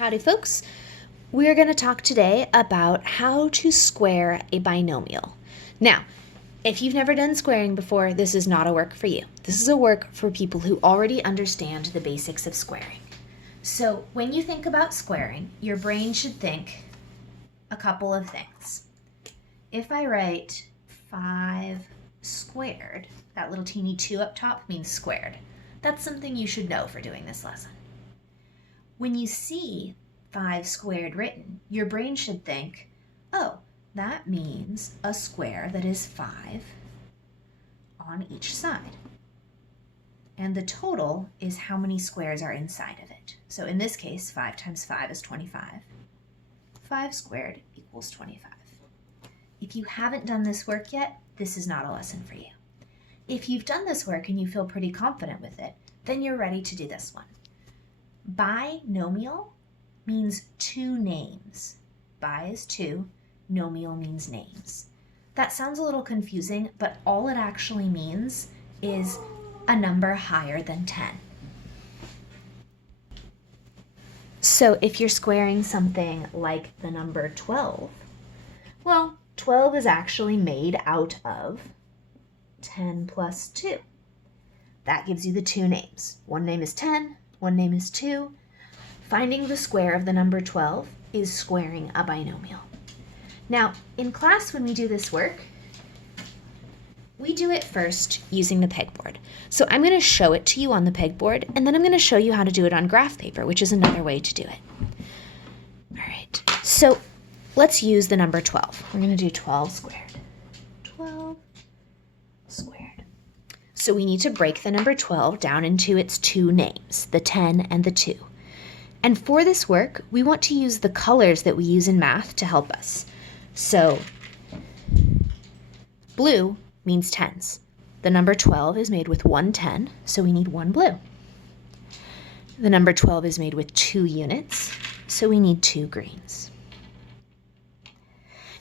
Howdy folks. We're going to talk today about how to square a binomial. Now, if you've never done squaring before, this is not a work for you. This is a work for people who already understand the basics of squaring. So when you think about squaring, your brain should think a couple of things. If I write 5 squared, that little teeny 2 up top means squared. That's something you should know for doing this lesson. When you see 5 squared written, your brain should think, oh, that means a square that is 5 on each side. And the total is how many squares are inside of it. So in this case, 5 times 5 is 25. 5 squared equals 25. If you haven't done this work yet, this is not a lesson for you. If you've done this work and you feel pretty confident with it, then you're ready to do this one. Binomial means 2 names. Bi is 2, nomial means names. That sounds a little confusing, but all it actually means is a number higher than 10. So if you're squaring something like the number 12, well, 12 is actually made out of 10 plus 2. That gives you the 2 names. One name is 10, one name is 2. Finding the square of the number 12 is squaring a binomial. Now, in class when we do this work, we do it first using the pegboard. So I'm going to show it to you on the pegboard, and then I'm going to show you how to do it on graph paper, which is another way to do it. All right, so let's use the number 12. We're going to do 12 squared. 12 squared. So we need to break the number 12 down into its 2 names, the 10 and the 2. And for this work, we want to use the colors that we use in math to help us. So blue means tens. The number 12 is made with 1 10, so we need 1 blue. The number 12 is made with 2 units, so we need 2 greens.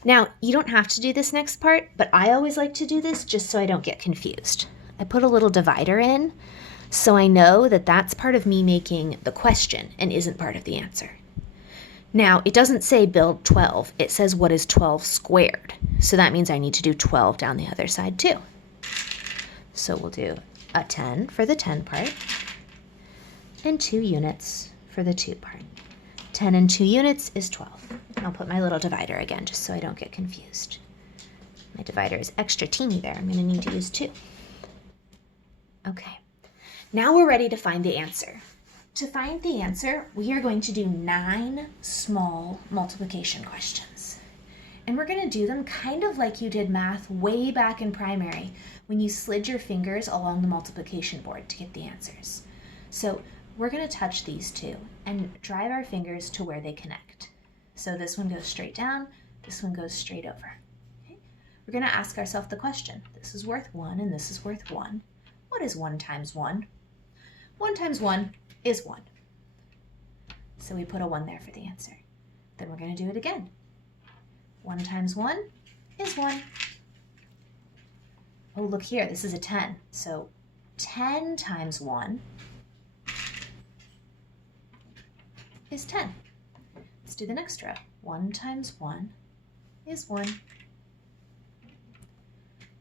Now, you don't have to do this next part, but I always like to do this just so I don't get confused. I put a little divider in, so I know that that's part of me making the question and isn't part of the answer. Now, it doesn't say build 12, it says what is 12 squared. So that means I need to do 12 down the other side too. So we'll do a 10 for the 10 part and 2 units for the 2 part. 10 and 2 units is 12. I'll put my little divider again just so I don't get confused. My divider is extra teeny there. I'm going to need to use 2. Okay, now we're ready to find the answer. To find the answer, we are going to do 9 small multiplication questions. And we're going to do them kind of like you did math way back in primary when you slid your fingers along the multiplication board to get the answers. So we're going to touch these 2 and drive our fingers to where they connect. So this one goes straight down, this one goes straight over. Okay? We're going to ask ourselves the question, this is worth 1 and this is worth 1. What is 1 times 1? 1 times 1 is 1. So we put a 1 there for the answer. Then we're going to do it again. 1 times 1 is 1. Oh, look here, this is a 10. So 10 times 1 is 10. Let's do the next row. 1 times 1 is 1.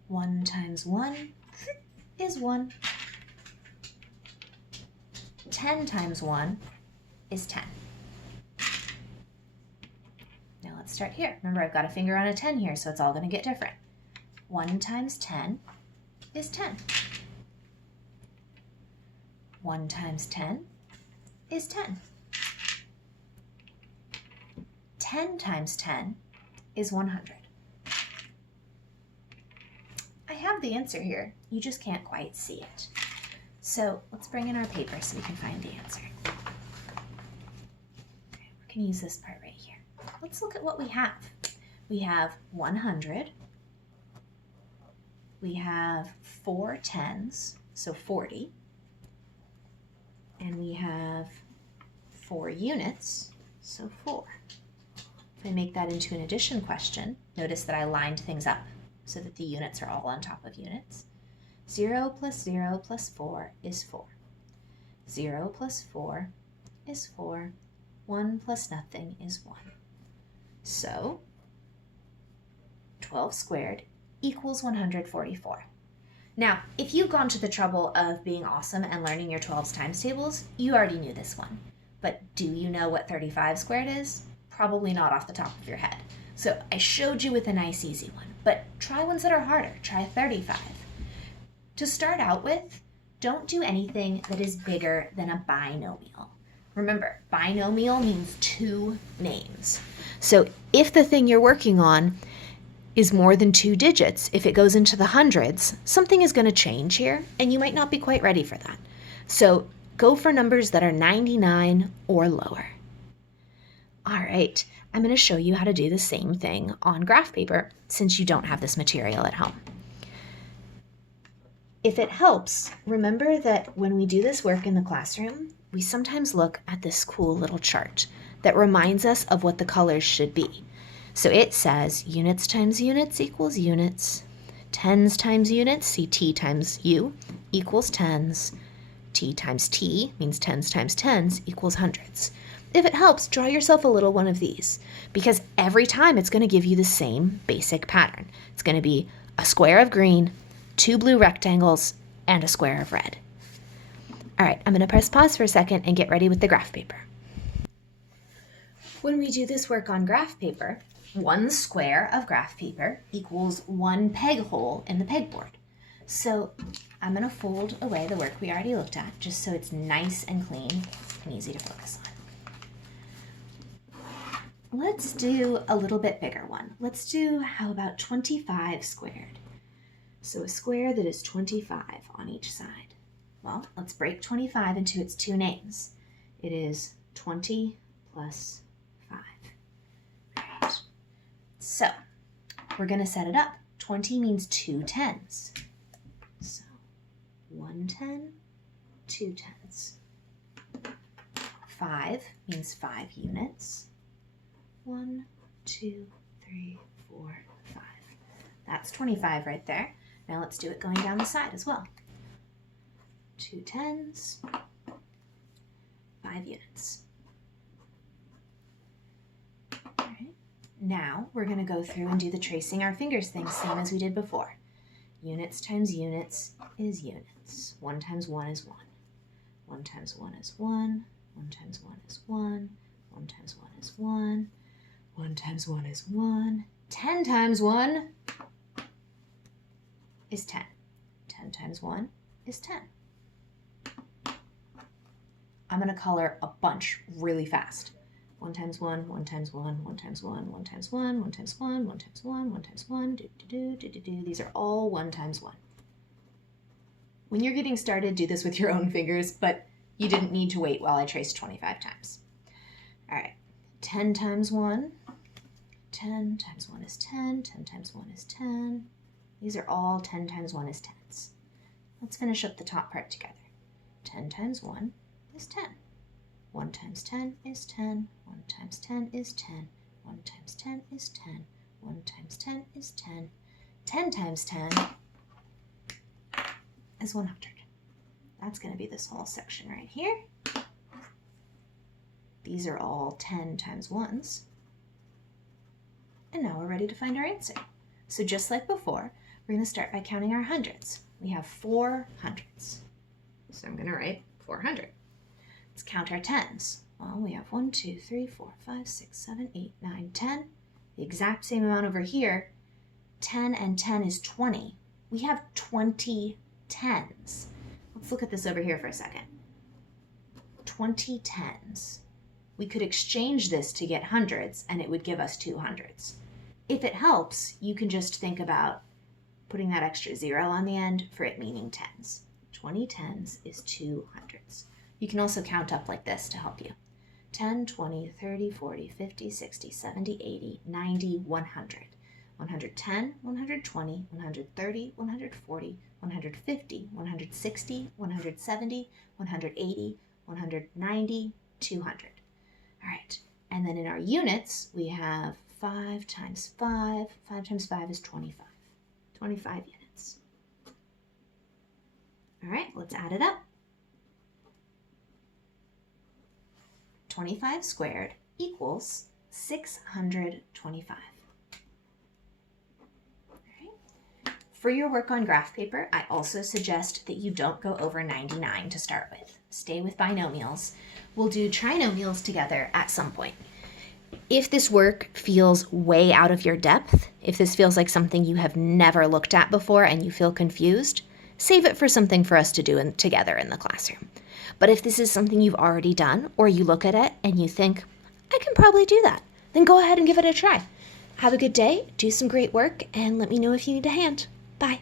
1 times 1 is 1. 10 times 1 is 10. Now let's start here. Remember, I've got a finger on a 10 here, so it's all going to get different. 1 times 10 is 10. 1 times 10 is 10. 10 times 10 is 100. I have the answer here. You just can't quite see it. So let's bring in our paper so we can find the answer. Okay, we're going to use this part right here. Let's look at what we have. We have 100. We have 4 tens, so 40. And we have 4 units, so 4. If I make that into an addition question, notice that I lined things up so that the units are all on top of units. 0 plus 0 plus 4 is 4. 0 plus 4 is 4. 1 plus nothing is 1. So 12 squared equals 144. Now, if you've gone to the trouble of being awesome and learning your 12's times tables, you already knew this one. But do you know what 35 squared is? Probably not off the top of your head. So I showed you with a nice easy one, but try ones that are harder. Try 35. To start out with, don't do anything that is bigger than a binomial. Remember, binomial means two names. So if the thing you're working on is more than 2 digits, if it goes into the hundreds, something is going to change here, and you might not be quite ready for that. So go for numbers that are 99 or lower. All right, I'm going to show you how to do the same thing on graph paper since you don't have this material at home. If it helps, remember that when we do this work in the classroom, we sometimes look at this cool little chart that reminds us of what the colors should be. So it says units times units equals units, tens times units, see T times U, equals tens, T times T means tens times tens equals hundreds. If it helps, draw yourself a little one of these, because every time it's going to give you the same basic pattern. It's going to be a square of green, 2 blue rectangles, and a square of red. All right, I'm going to press pause for a second and get ready with the graph paper. When we do this work on graph paper, 1 square of graph paper equals 1 peg hole in the pegboard. So I'm going to fold away the work we already looked at just so it's nice and clean and easy to focus on. Let's do a little bit bigger one. Let's do, how about 25 squared? So a square that is 25 on each side. Well, let's break 25 into its two names. It is 20 plus 5. All right. So we're going to set it up. 20 means 2 tens. So 1 10, 2 tens. 5 means 5 units. 1, 2, 3, 4, 5. That's 25 right there. Now let's do it going down the side as well. 2 tens, 5 units. All right. Now we're going to go through and do the tracing our fingers thing, same as we did before. Units times units is units. 1 times 1 is 1. 1 times 1 is 1. 1 times 1 is 1. 1 times 1 is 1. 1 times 1 is 1. 10 times 1 is 10. 10 times 1 is 10. I'm going to color a bunch really fast. 1 times 1, 1 times 1, 1 times 1, 1 times 1, 1 times 1, 1 times 1, 1 times 1, do. These are all 1 times 1. When you're getting started, do this with your own fingers, but you didn't need to wait while I traced 25 times. All right, 10 times 1. 10 times 1 is 10. 10 times 1 is 10. These are all 10 times 1 is 10s. Let's finish up the top part together. 10 times 1 is 10. 1 times 10 is 10. 1 times 10 is 10. 1 times 10 is 10. 1 times 10 is 10. 10 times 10 is 100. That's going to be this whole section right here. These are all 10 times 1s. And now we're ready to find our answer. So just like before, we're going to start by counting our hundreds. We have 4 hundreds. So I'm going to write 400. Let's count our tens. Well, we have 1, 2, 3, 4, 5, 6, 7, 8, 9, 10. The exact same amount over here. 10 and 10 is 20. We have 20 tens. Let's look at this over here for a second. 20 tens. We could exchange this to get hundreds, and it would give us 200s. If it helps, you can just think about putting that extra 0 on the end for it meaning tens. 20 tens is 200s. You can also count up like this to help you. 10, 20, 30, 40, 50, 60, 70, 80, 90, 100. 110, 120, 130, 140, 150, 160, 170, 180, 190, 200. All right, and then in our units, we have 5 times 5. 5 times 5 is 25. 25 units. All right, let's add it up. 25 squared equals 625. For your work on graph paper, I also suggest that you don't go over 99 to start with. Stay with binomials. We'll do trinomials together at some point. If this work feels way out of your depth, if this feels like something you have never looked at before and you feel confused, save it for something for us to do together in the classroom. But if this is something you've already done, or you look at it and you think, I can probably do that, then go ahead and give it a try. Have a good day, do some great work, and let me know if you need a hand. Bye.